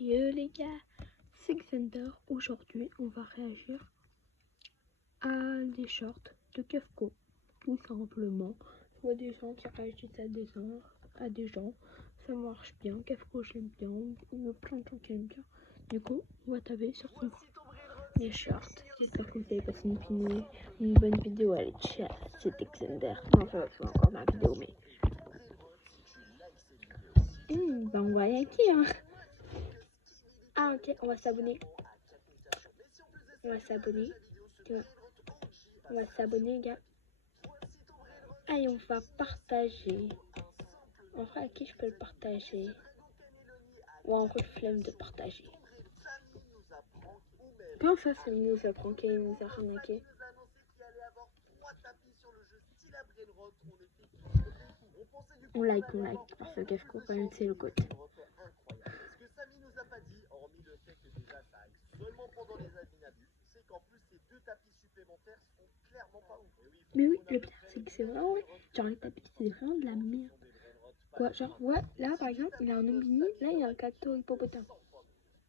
les gars, c'est Xander. Aujourd'hui, on va réagir à des shorts de Kefko, tout simplement. Je vois des gens qui réagissent à des gens, ça marche bien. Kefko, j'aime bien, il y a plein de gens qui aiment bien. Du coup, on va taper sur les shorts. J'espère que vous avez passé une bonne vidéo. Allez, ciao, c'était Xander. Enfin, c'est encore ma vidéo, mais. Bah, on va liker, hein. Ah, ok, on va s'abonner. On va s'abonner. On va s'abonner, les gars. Allez, on va partager. En vrai, à qui je peux le partager? Ou en vrai, flemme de partager. Comment ça, c'est nous a pranké, il nous a ramaqué? On like, parce que Kefko, quand même, c'est le côté. Mais oui, le pire, c'est que c'est vraiment, genre, les tapis, c'est vraiment de la merde. Quoi, genre, ouais, là, par exemple, il a un Ombini, là, il y a un cacto hippopotame.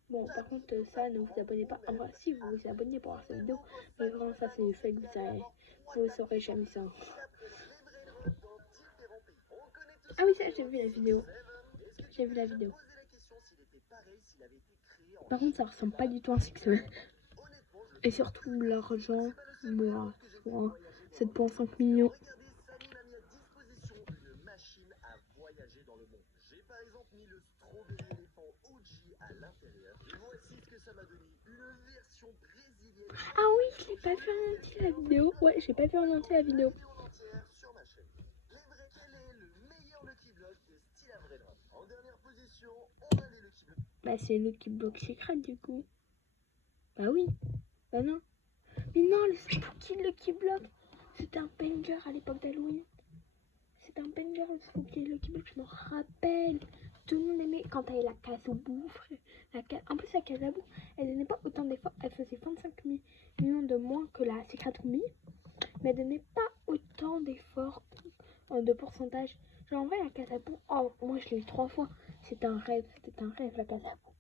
Bon, par contre, ça, ne vous abonnez pas. En vrai, si, vous vous abonnez pour voir cette vidéo. Mais vraiment, ça, c'est fake, vous saurez jamais ça. Ah oui, ça, j'ai vu la vidéo. J'ai vu la vidéo. Par contre, ça ressemble pas du tout à un Six-Man. Et surtout, l'argent, moi, 7,5 millions. Ah oui, je l'ai pas vu en entier la vidéo. Ouais, j'ai pas vu en entier la vidéo. Bah, c'est Lucky Block Secret du coup. Bah oui. Bah non. Mais non, le Spooky Lucky Block. C'était un banger à l'époque d'Halloween. C'était un banger le Spooky Lucky Block, je m'en rappelle. Tout le monde aimait quand t'avais la case au bout. En plus, la case à bout, elle donnait pas autant d'efforts. Elle faisait 25 millions de moins que la Secret Rumi. Mais elle donnait pas autant d'efforts de pourcentage. Genre en vrai, la case à bout, oh, moi je l'ai eu 3 fois. C'était un rêve la case à bout.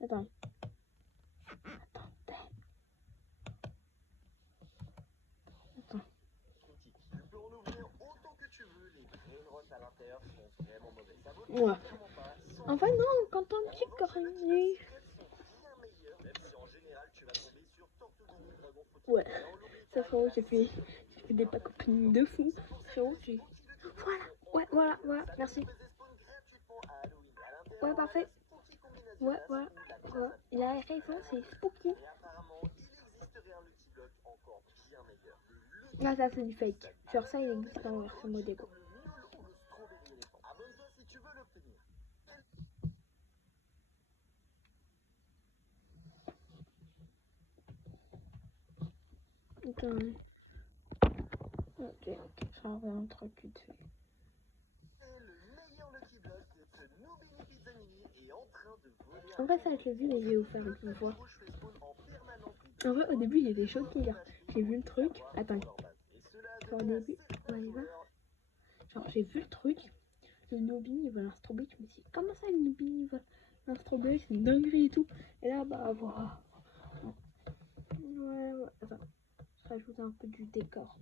C'était un rêve. Attends. Ouais. Enfin non, quand on dit corrigé. Ouais. Ça frérot, j'ai fait des packs opening de fou. Frérot, j'ai. Voilà. Merci. Ouais, parfait. Ouais. Il a raison, c'est spooky. Là, ça c'est du fake. Genre ça, il existe en version modégo. Attends. Ok, j'en reviens un truc vite fait. En vrai, ça, je l'ai vu, mais je vais vous faire une fois. En vrai, au début, j'étais choquée. J'ai vu le truc. Attends. Genre, au début, on y va. Genre, j'ai vu le truc. Le Nobini, il vole un strawberry. Je me suis dit, comment ça, le Nobini, il vole un strawberry? C'est une dinguerie et tout. Et là, bah, voilà. Ouais. Attends. Je rajoute un peu du décor.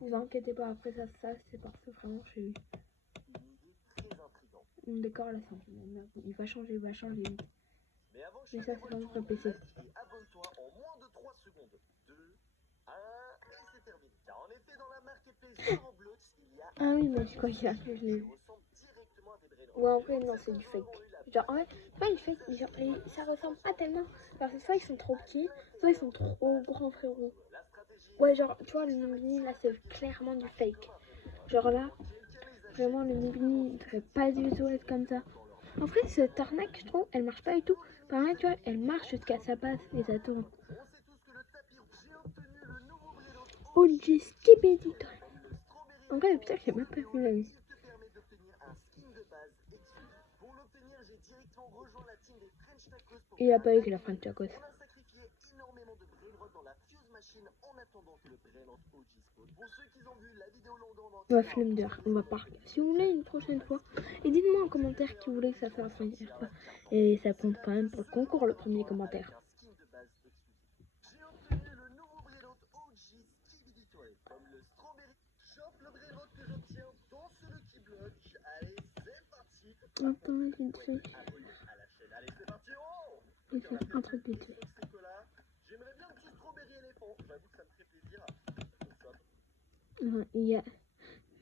Vous inquiétez pas, après ça c'est parce que vraiment, j'ai eu. Mon décor, là, c'est un peu merde. Il va changer vite. Mais ça, c'est vraiment un PC. Ah oui, mais je crois qu'il a fait, je l'ai vu. Ouais, en vrai, non, c'est du fake. Genre, en vrai, c'est pas du fake, genre, ça ressemble pas tellement. Parce que soit ils sont trop petits, soit ils sont trop grands, frérot. Ouais, genre, tu vois, le Nubini, là, c'est clairement du fake. Genre là, vraiment, le Nubini, il devrait pas du tout être comme ça. En vrai, cette arnaque, je trouve, elle marche pas du tout. Par exemple, tu vois, elle marche jusqu'à sa base et ça tourne. OG Skibidi. En vrai, putain, j'ai même pas vu la vie. Il a pas eu que la French Tacos. Ouais, flemme d'heure, on va pas. Si vous voulez une prochaine fois, et dites-moi en commentaire qui voulait que ça fasse pas. Et ça compte quand même pour le concours, le premier commentaire. Attends, vite fait. Je vais faire un truc vite fait. Il y a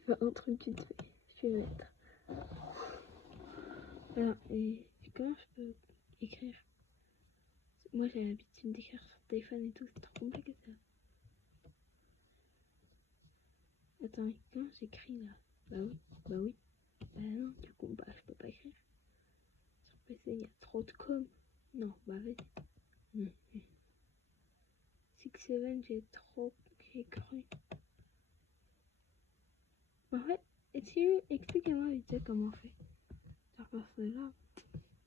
un truc vite fait. Je vais mettre. Alors, et comment je peux écrire? Moi j'ai l'habitude d'écrire sur le téléphone et tout, c'est trop compliqué ça. Attends, comment j'écris là? Bah oui. Bah non, du coup, bah je peux pas écrire. Sur PC, il y a trop de com. Non, bah vas-y. 6-7, j'ai trop écrit. En fait, expliquez-moi vite fait comment on fait. Genre parce que là,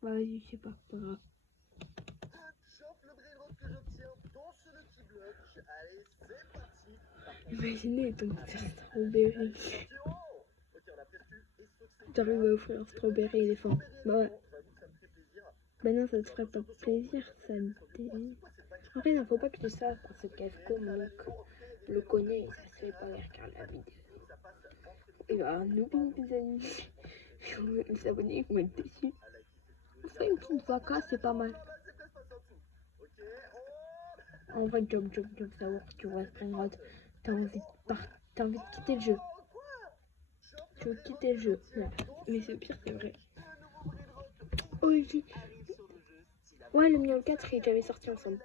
bah vas-y, je sais pas, pas grave. Imaginez ton petit strawberry. J'arrive à offrir un strawberry éléphant. Bah ouais. Bah non, ça te ferait pas plaisir, ça me En fait, il faut pas que tu saches parce que Capcom le connaît et ça se fait pas, il regarde la vidéo. Et bah, nous, les amis, les abonnés vont être déçus. On fait une petite vaca, c'est pas mal. En vrai, job, savoir que tu restes Brainrot. T'as envie de quitter le jeu. Tu veux quitter le jeu. Ouais. Mais c'est pire, c'est vrai. Oh, j'ai... Ouais, le Mion 4 est jamais sorti ensemble.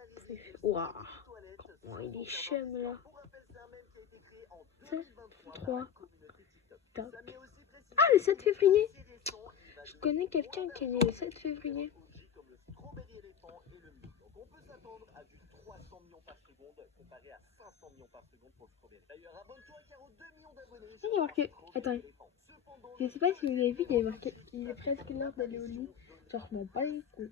Waouh. Oh, il est chum là. 7, 3, top. Ah, le 7 février. Je connais quelqu'un qui est né le 7 février. Il est marqué. Attends. Je sais pas si vous avez vu, il est marqué. Il est presque l'heure d'aller au lit. Genre, je m'en bats les couilles.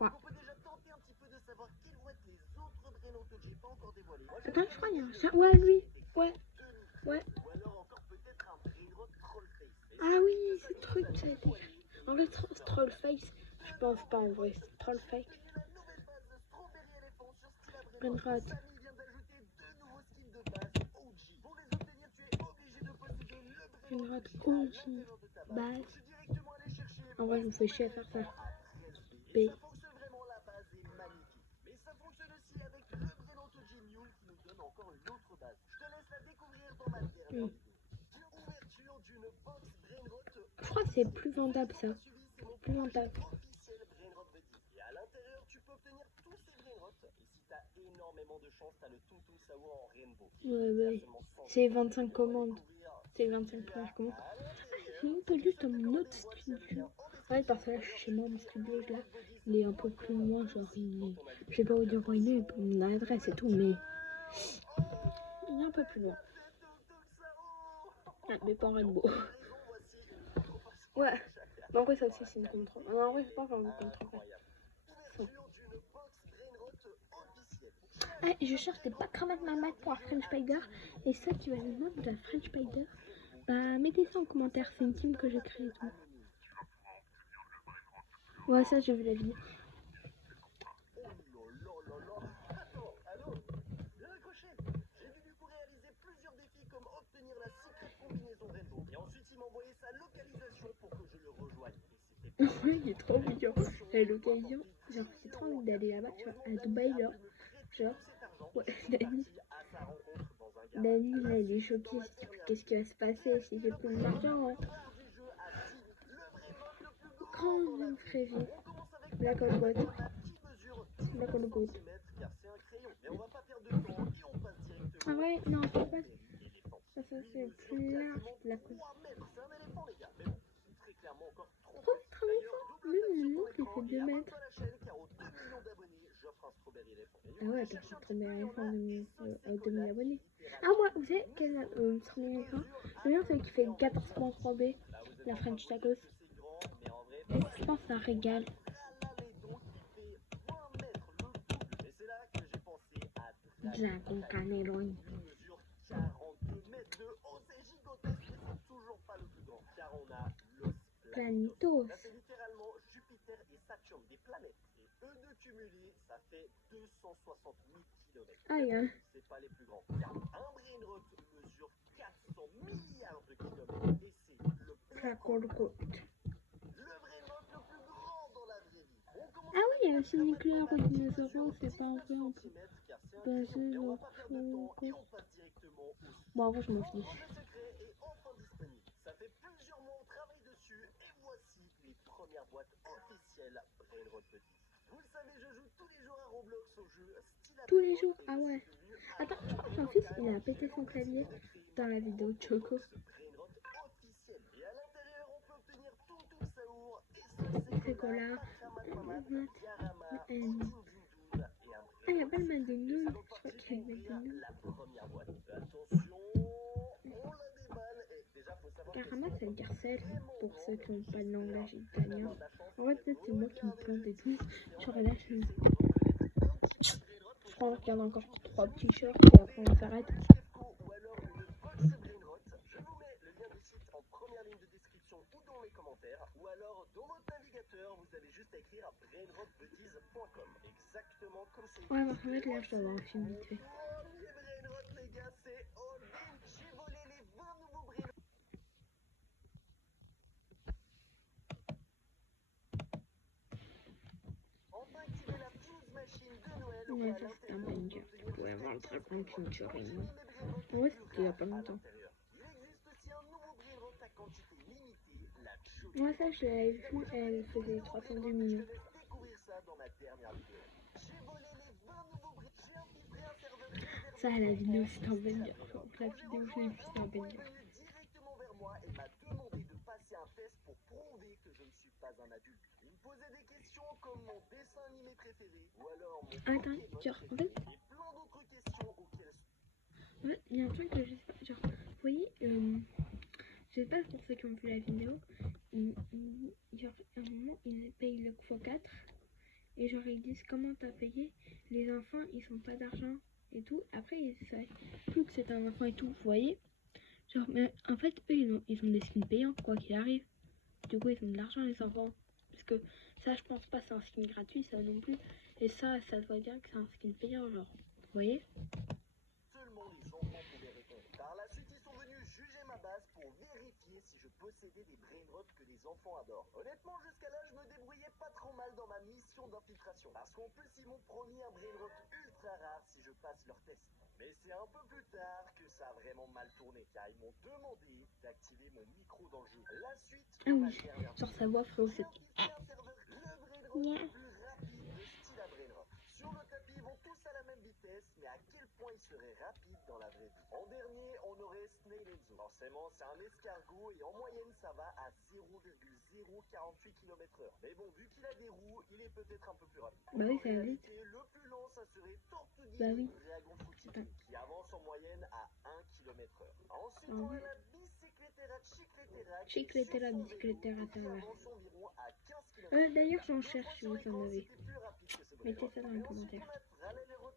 Ouais. Attends, je crois qu'il y a un chat. Ouais, lui. Ouais. Ah oui, c'est truc, ça a été. En vrai, Trollface, je pense pas en vrai, c'est Trollface. Brainrot. Brainrot OG. Base. En vrai, je me fais chier à faire ça. B. Je crois que c'est plus vendable ça. Plus vendable. Ouais. C'est 25 commandes. C'est 25 premières commandes. J'ai même pas juste mon autre studio. Ouais, parce que là, je suis chez moi, mon studio là, il est un peu plus loin. Genre, je vais pas vous dire où il est, mon adresse et tout, mais il est un peu plus loin. Ah, mais pas en Rainbow. Ouais. Mais en vrai, ça aussi, c'est une contre. En vrai, c'est pas vraiment une contre. Ah, je cherche des packs à ma mat pour la French Spider. Et ceux qui veulent le nom de la French Spider, bah mettez ça en commentaire. C'est une team que j'ai créée et tout. Ouais, ça, j'ai vu la vidéo. Il est trop mignon. La localisation, genre, j'ai trop envie d'aller là-bas, tu vois, à Dubaï, là. Genre, ouais, Dani, là, il est choqué. Qu'est-ce qui va se passer si j'ai plus d'argent, hein? Grande prévue. Black on Goat. Black on Goat. Ah ouais, non, c'est pas. Ça c'est plus large, Black on. Oh, très fort. Même le nom, il fait 2 mètres. Ah ouais, attends, c'est trop bien à 2000 abonnés. Ah, moi, vous savez quel 3000 écrans? Le mien, c'est qui fait 14.3B, la French Tacos. Je pense que ça régale. Bien con canelone. Il mesure 42 mètres de haut, c'est gigantesque, mais c'est toujours pas le plus grand, car on a Los Planitos. Là, c'est littéralement Jupiter et Saturne, des planètes. Et eux deux cumulés, ça fait 260 000 km. Aïe, hein. C'est pas les plus grands, car un brainrot mesure 400 milliards de kilomètres, et c'est le Flaco le côte. le brainrot le plus grand dans la vraie vie. On commence Ah oui, il y a aussi nucléaire ou dinosaures, c'est pas un peu un peu centimètres, car c'est un basé kilo, mais on va sur pas perdre de temps et on passe directement au Bon, avant, je m'en fiche. projet secret est enfin disponible. Ça fait plusieurs mois on travaille dessus et voici les premières boîtes officielles Brainrot Petit. Vous le savez, je joue tous les jours à Roblox au jeu style Tous les jours, ah ouais. Attends, je crois que mon fils, il a pété son clavier dans la vidéo de Choco. Brainrot officiel. Et à l'intérieur, on peut obtenir tout Saour, et C'est quoi là? Yarama, Ah, et un il n'y a pas le Madinoun. Je crois qu'il y a le Madinoun. la première boîte. Attention, on la déballe. Et déjà, faut savoir Karama, ça veut dire sel, pour ceux qui n'ont pas de langage italien. En fait, peut-être c'est moi qui me plante et tout. Genre là, je crois qu'il y en a encore 3 petits shorts et après on s'arrête. Ou alors une box Brainrot. Je vous mets le lien du site en première ligne de description ou dans les commentaires. Ou alors dans votre navigateur, vous avez juste à écrire brainrotbuddies.com. Exactement comme c'est. Ouais, en fait, là, je dois avoir un film vite fait. Premier Brainrot, les gars, c'est Odin. J'ai volé les 20 nouveaux Brainrot. Enfin activé la fuse machine de Noël. Ouais, ça c'est un banger. Tu pourrais avoir le dragon Centurion. En vrai, c'était il y a pas longtemps. Il existe aussi un nouveau Brainrot à quantité limitée, la Jolie. Moi, ça, je l'avais vu, elle faisait 302 millions. Découvrir ça dans ma dernière vidéo. J'ai volé les 20 nouveaux Brainrots. J'ai infiltré un serveur réservé. Ça, la vidéo, c'est un banger. La vidéo, je l'ai vue, c'est un banger. Directement vers moi et m'a demandé de passer un test pour prouver que je ne suis pas un adulte. Il me posait des questions comme mon dessin animé préféré ou alors mon Attends, genre, en fait, et plein d'autres questions auxquelles ouais, il y a un truc que je sais pas. Genre, vous voyez, je sais pas pour ceux qui ont vu la vidéo, genre, à un moment, ils payent le x4 et genre, ils disent comment t'as payé. Les enfants, ils ont pas d'argent et tout. Après, ils savent plus que c'est un enfant et tout, vous voyez. Genre, mais en fait, eux, ils ont des skins payants, quoi qu'il arrive. Du coup, ils ont de l'argent, les enfants. Parce que ça, je pense pas, c'est un skin gratuit, ça non plus. Et ça doit dire que c'est un skin payant, genre. Vous voyez? seulement les enfants pouvaient répondre. Par la suite, ils sont venus juger ma base pour vérifier si je possédais des brainrots que les enfants adorent. Honnêtement, jusqu'à là, je me débrouillais pas trop mal dans ma mission d'infiltration. Parce qu'en plus, ils m'ont promis un brainrot ultra rare si je passe leur test. Mais c'est un peu plus tard que ça a vraiment mal tourné, car ils m'ont demandé d'activer mon micro dans le jeu. La suite, Ah oui, genre sa voix, frérot, c'est... le plus rapide de style à Brainrot. Sur le tapis, ils vont tous à la même vitesse, mais à quel point ils seraient rapides dans la vraie vie. En dernier, on aurait Snail Enzo. Forcément, c'est un escargot et en moyenne, ça va à 0,048 km/h. Mais bon, vu qu'il a des roues, il est peut-être un peu plus rapide. Bah oui, ça va vite. Le plus lent, ça serait Tortugui, Bah oui. Dragon Fruity, qui avance en moyenne à 1 km/h. Ensuite, Ah on oui. a la Bicicletera Chicletera, Chicletera, bicicletera, ça va. avance environ à 15 km/h. D'ailleurs, j'en cherche si vous en avez. C'était plus rapide que ce Mettez ça dans les Ensuite, commentaires. on a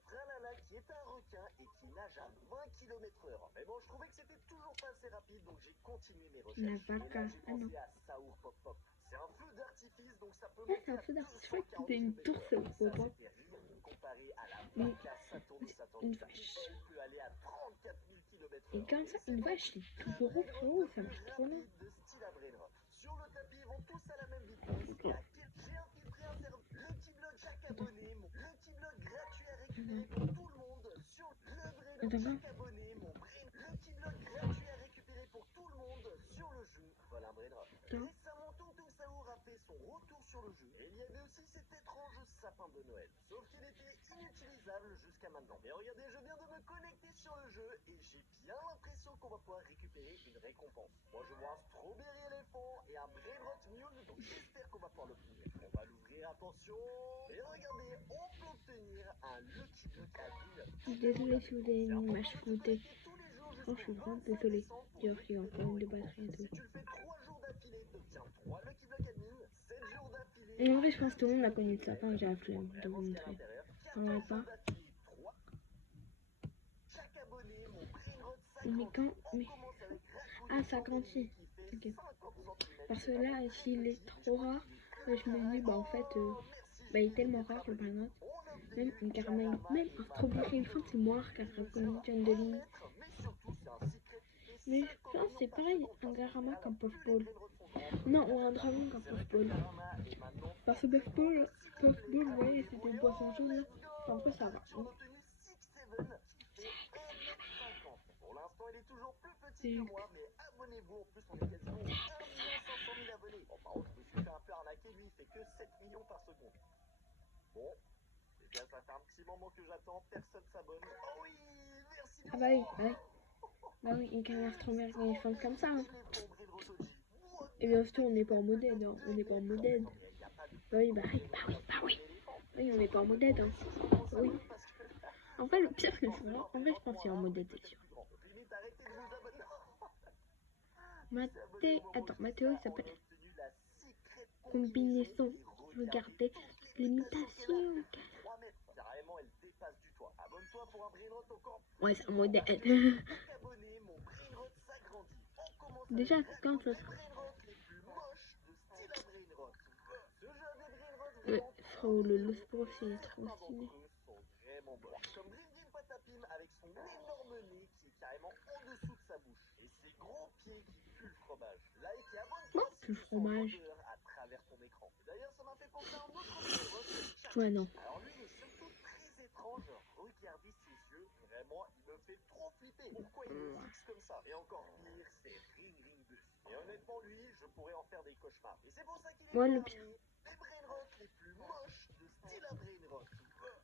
Tralala, qui est un requin et qui nage à 20 km/h. Mais bon, je trouvais que c'était toujours pas assez rapide, donc j'ai continué mes recherches. La vaca. Et là, j'ai Ah non. pensé à Saour Pop Pop. C'est un feu d'artifice, donc ça peut Ah, monter c'est un à feu d'artifice. Je 240 crois que c'était une tour, km/h. ça Ça, ou pas. c'était rien comparé à la Mais vaca Saturnis une Saturnita, qui, vache. elle, peut aller à 34 000 km/h. Et comme ça, une vache, c'est tout gros, frérot, ça marche trop bien. De style à Brainrot. Sur le tapis, ils vont tous à la même vitesse. Et à quel... J'ai infiltré un serveur. Le petit blog Jack abonné, le petit blog gratuit à récupérer pour tout le monde. Sur le Brainrot Jack abonné, le petit blog gratuit à récupérer pour tout le monde sur le jeu. Voilà un Brainrot. Récemment, Tonton Saour a fait son retour sur le jeu. Et il y avait aussi cet étrange sapin de Noël. Sauf qu'il était inutilisable jusqu'à maintenant. Mais regardez, je viens de me connecter sur le jeu et j'ai bien l'impression qu'on va pouvoir récupérer une récompense. Moi, je vois un strawberry éléphant et un Brainrot mule, donc j'espère qu'on va pouvoir l'obtenir. On va l'ouvrir, attention. Et regardez, on peut obtenir un Lucky Block admin. Désolé si vous avez une image floutée. Oh, je suis vraiment désolée. D'ailleurs, il y a un problème de batterie et tout. Si tu le fais 3 jours d'affilée, tu obtiens 3 Lucky Block admin, 7 jours Et en vrai, je pense que tout le monde a connu de sapin, j'ai la flemme de vous montrer. On va pas. Mais quand. Mais... Ah, ça grandit. Ok. Parce que là, s'il est trop rare, je me dis, bah en fait, bah, il est tellement rare le Brainrot. Même un caramel, même un strawberry elephant, c'est moins rare qu'un John de ligne. Mais je pense que c'est pareil, un garama qu'un puffball. Non, ou un dragon qu'un puffball. Parce que puffball, vous voyez, c'est des boissons jaunes. En fait, ça va. Pour l'instant, il est toujours plus petit que moi, mais abonnez-vous. En plus, on est quasiment 1 500 000 abonnés. Bon, par contre, je me suis fait un peu arnaquer. Lui, il fait que 7 millions par seconde. Bon, eh bien, ça fait un petit moment que j'attends. Personne s'abonne. Oh oui, merci. Ah bah oui, bah oui. Bah oui, une canard strawberry elephant comme ça. Hein. Et bien surtout, on n'est pas en mode aide. Hein. On n'est pas en mode aide. Bah oui, bah oui, bah oui, bah oui. Oui, on n'est pas en mode aide. Hein. Oui. En fait, le pire, c'est ça. En fait, je pense qu'il y a en mode aide, c'est sûr. Attends, Mathéo, il s'appelle combinaison. Regardez, l'imitation. Ouais, c'est un mode aide. Déjà, quand ça le Lospro, c'est trop stylé. Comme Grim Patapim avec son énorme nez qui est carrément en dessous de sa bouche et ses gros pieds qui puent le fromage. Like et abonne-toi si tu sens l'odeur à travers ton écran. D'ailleurs, ça m'a fait penser à un autre Brainrot. Ouais, non. Alors lui, il est surtout très étrange. Regardez ses yeux, vraiment, il me fait trop flipper. Pourquoi il me fixe comme ça? Et encore pire, c'est Ring Ring Bus. Et honnêtement, lui, je pourrais en faire des cauchemars. Et c'est pour ça qu'il est parmi les Brainrots les plus moches de style à Brainrot.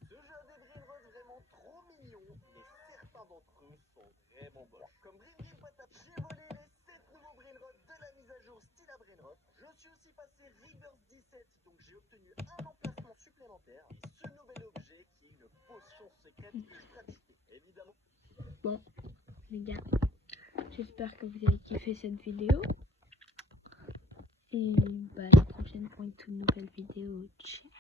Ce jeu a des Brainrots vraiment trop mignons, mais certains d'entre eux sont vraiment moches. Comme Grim Patap, j'ai volé les 7 nouveaux Brainrots de la mise à jour style à Brainrot. Je suis aussi passé Rebirth 17, donc j'ai obtenu un emplacement supplémentaire. Et ce nouvel objet qui est une potion secrète ultra typée, évidemment. Bon, les gars, j'espère que vous avez kiffé cette vidéo. Et bah, à la prochaine pour une toute nouvelle vidéo. Ciao.